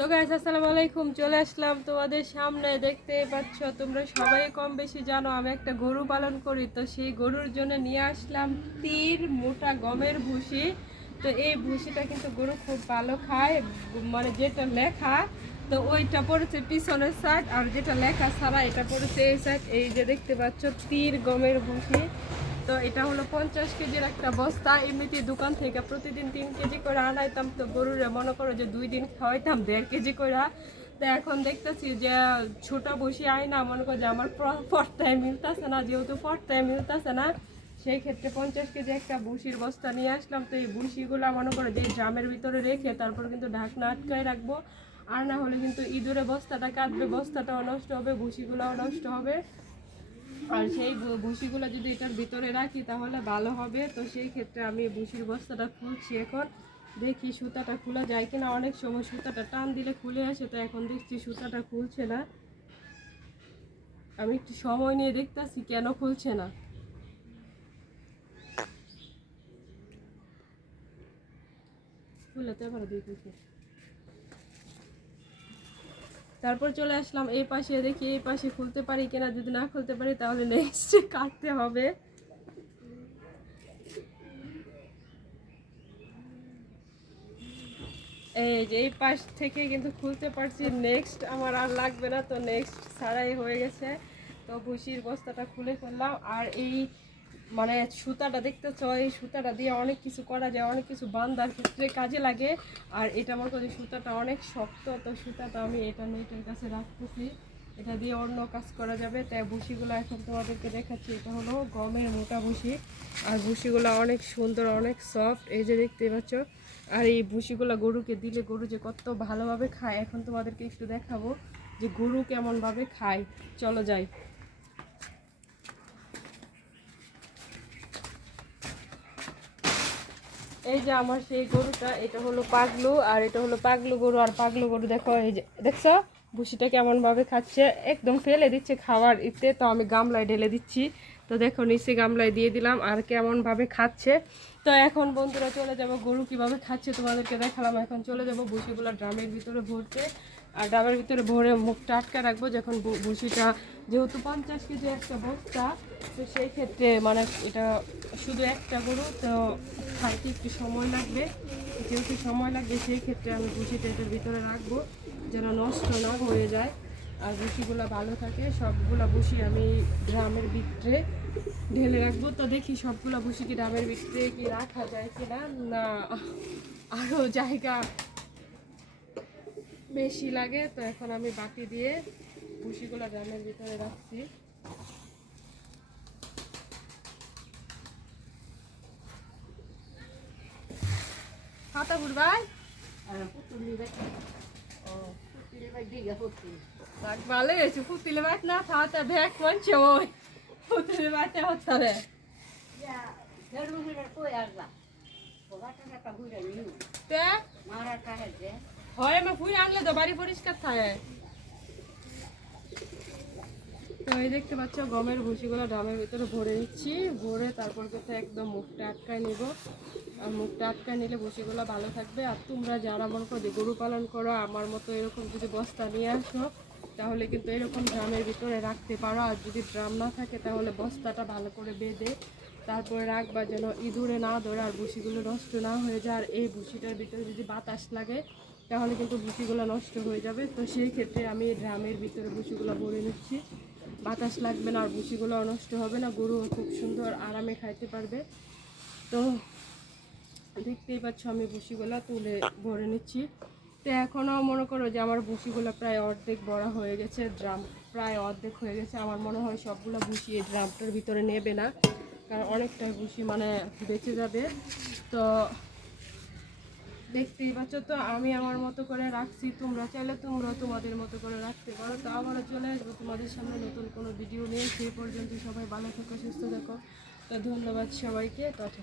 So guys আসসালামু আলাইকুম চলে আসলাম তোমাদের সামনে। দেখতে পাচ্ছ, তোমরা সবাই কম বেশি জানো, আমি একটা গরু পালন করি। তো সেই গরুর জন্য নিয়ে আসলাম তীর মোটা গমের ভুসি। তো এই ভুসিটা কিন্তু গরু খুব ভালো খায় মানে যেটা লেখা, তো ওইটা পড়েছে পিছনের সাইড আর যেটা লেখা ছাড়া এটা পড়েছে এই সাইড এই যে দেখতে পাচ্ছ তীর গমের ভুসি। তো এটা হলো পঞ্চাশ কেজির একটা বস্তা। এমনিতে দোকান থেকে প্রতিদিন তিন কেজি করে আনাইতাম, তো গরুরে মনে করো যে দুই দিন খাওয়াইতাম দেড় কেজি করে তো এখন দেখতেছি যে ছোট বসি আই না, মনে করো যে আমার পর্তায় মিলতেছে না, যেহেতু পর্তায় মিলতেছে না, সেই ক্ষেত্রে পঞ্চাশ কেজি একটা বুসির বস্তা নিয়ে আসলাম। তো এই বুসিগুলো মনে করো যে ড্রামের ভিতরে রেখে তারপর কিন্তু ঢাকনা আটকায় রাখব। আর না হলে কিন্তু ইঁদুরে বস্তাটা কাটবে, বস্তাটাও নষ্ট হবে ভুসিগুলোও নষ্ট হবে। আর সেই ভুসিগুলো যদি এটার ভিতরে রাখি তাহলে ভালো হবে। তো সেই ক্ষেত্রে আমি ভুসির বস্তাটা খুলছি এখন। দেখি সুতাটা খোলা যায় কিনা। অনেক সময় সুতাটা টান দিলে খুলে আসে, তো এখন দেখছি সুতাটা খুলছে না। আমি একটু সময় নিয়ে দেখতেছি কেন খুলছে না। খুলে তো এবার দেখেছি তারপর চলে আসলাম এই পাশে, দেখি এই পাশে খুলতে পারি কিনা, যদি না খুলতে পারি তাহলে নেক্সট কাটতে হবে। এই যে এই পাশ থেকে কিন্তু খুলতে পারছি নেক্সট আমার আর লাগবে না, তো নেক্সট ছাড়াই হয়ে গেছে। তো ভুসির বস্তাটা খুলে ফেললাম, আর এই মানে সুতাটা দেখতেছ এই সুতাটা দিয়ে অনেক কিছু করা যায়, অনেক কিছু বান্ধার ক্ষেত্রে কাজে লাগে। আর এটা আমার কাছে সুতাটা অনেক শক্ত, তো সুতাটা আমি এটা নেটের কাছে রাখতেছি। এটা দিয়ে অন্য কাজ করা যাবে। তাই ভুসিগুলো এখন তোমাদেরকে দেখাচ্ছি। এটা হলো গমের মোটা ভুসি আর ভুসিগুলো অনেক সুন্দর, অনেক সফট এই যে দেখতে পাচ্ছ। আর এই ভুসিগুলো গরুকে দিলে গরু যে কত ভালোভাবে খায়। এখন তোমাদেরকে একটু দেখাবো যে গরু কেমনভাবে খায়। চলো যাই। এই যে আমার সেই গরুটা, এটা হলো পাগলু আর এটা হলো পাগলু গরু। আর পাগলু গরু দেখো, এই যে, দেখছ? ভুসিটা কেমন ভাবে খাচ্ছে, একদম ফেলে দিচ্ছে খাওয়ার ইতে, তো আমি গামলায় ঢেলে দিচ্ছি। তো দেখো, নিচে গামলায় দিয়ে দিলাম আর কেমন ভাবে খাচ্ছে। তো এখন বন্ধুরা চলে যাব, গরু কীভাবে খাচ্ছে তোমাদেরকে দেখালাম। এখন চলে যাব ভুসিগুলো ড্রামের ভিতরে ভরতে। আর ডাবের ভিতরে ভরে মুখটা আটকা রাখব যখন ভুসিটা যেহেতু পঞ্চাশ কেজি একটা বস্তা, তো সেই ক্ষেত্রে মানে এটা শুধু একটা গরু, তো খাইতে একটু সময় লাগবে। যেহেতু সময় লাগবে, সেই ক্ষেত্রে আমি ভুসিটা এটার ভিতরে রাখব, যেন নষ্ট না হয়ে যায়। আর ভুসিগুলো ভালো থাকে, সবগুলা ভুসি আমি ড্রামের ভিতরে ঢেলে রাখব। তো দেখি সবগুলা ভুসি কি ড্রামের ভিতরে কি রাখা যায় কিনা? না না আরও জায়গা বেশি লাগে। তো এখন আমি বাকি দিয়ে ভুসিগুলো ড্রামের ভিতরে রাখছি। খাতা ঘুরবাই ভালো হয়েছে ফুটিলে বাট না খাতা ভ্যাক মানছে ওই ফুটিলে বাটে হচ্ছে হয় আমি ফুল আনলে তো বাড়ি পরিষ্কার থাকে। তো এই দেখতে পাচ্ছ গমের ভুসিগুলো ড্রামের ভিতরে ভরে নিচ্ছি। ভরে তারপর কিন্তু একদম মুখটা আটকায় নিব। মুখটা আটকায় নিলে ভুসিগুলো ভালো থাকবে। আর তোমরা যারা মনে করো গরু পালন করো, আমার মতো এরকম যদি বস্তা নিয়ে আসো, তাহলে কিন্তু এরকম ড্রামের ভিতরে রাখতে পারো। আর যদি ড্রাম না থাকে, তাহলে বস্তাটা ভালো করে বেঁধে তারপরে রাখবা যেন ইঁদুরে না ধরে আর ভুসিগুলো নষ্ট না হয়ে যায়। আর এই ভুসিটার ভিতরে যদি বাতাস লাগে, তাহলে কিন্তু ভুসিগুলো নষ্ট হয়ে যাবে। তো সেই ক্ষেত্রে আমি ড্রামের ভিতরে ভুসিগুলো ভরে নিচ্ছি। বাতাস লাগবে না আর ভুসিগুলো নষ্ট হবে না। গরু খুব সুন্দর আরামে খাইতে পারবে। তো দেখতেই পাচ্ছ আমি ভুসিগুলো তুলে ভরে নিচ্ছি। তো এখনও মনে করো যে আমার ভুসিগুলো প্রায় অর্ধেক বড়া হয়ে গেছে, ড্রাম প্রায় অর্ধেক হয়ে গেছে। আমার মনে হয় সবগুলো ভুসি এই ড্রামটার ভিতরে নেবে না, কারণ অনেকটাই ভুসি মানে বেঁচে যাবে। তো দেখতেই পাচ্ছ, তো আমি আমার মতো করে রাখছি। তোমরা চাইলে তোমরা তোমাদের মতো করে রাখতে পারো। তো আবারও চলে আসব তোমাদের সামনে নতুন কোনো ভিডিও নিয়ে। সেই পর্যন্ত সবাই ভালো থাকো, সুস্থ থাকো। তো ধন্যবাদ সবাইকে। তথা